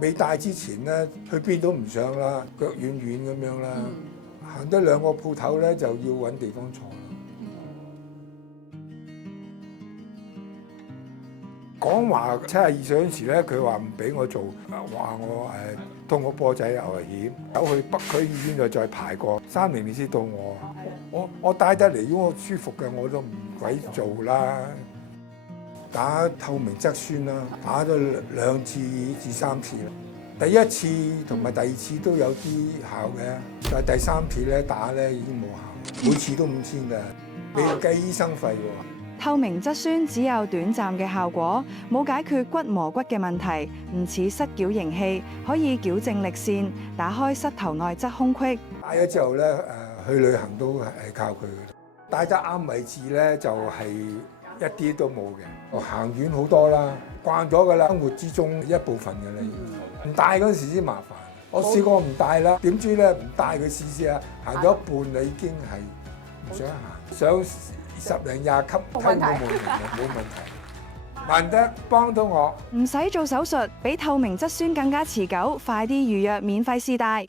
未戴之前咧，去邊都唔想啦，腳軟軟咁樣啦，行得2個鋪頭咧就要揾地方坐啦。講話72歲嗰時咧，佢話唔俾我做，話我通個波仔有危險，走去北區醫院就再排過3年，你先到我。我帶得嚟，如果我舒服嘅我都唔鬼做啦。打透明質酸啦，打咗2次至3次啦。第1次同埋第2次都有啲效嘅，但係第3次咧打咧已經冇效，每次都5000㗎，你要計醫生費喎。透明質酸只有短暫嘅效果，冇解決骨磨骨嘅問題，唔似失矯形器可以矯正力線，打開膝頭內側空隙。戴咗之後咧，去旅行都係靠佢嘅。戴得啱位置咧，就係一啲都冇嘅。行遠好多啦，慣咗㗎啦，生活之中一部分㗎啦。唔戴嗰陣時先麻煩。我試過唔戴啦，點知咧唔戴佢試試啊，行咗一半啦，已經係唔想行，想10零20級溝都冇問題。難得幫到我，唔使做手術，比透明質酸更加持久，快啲預約免費試戴。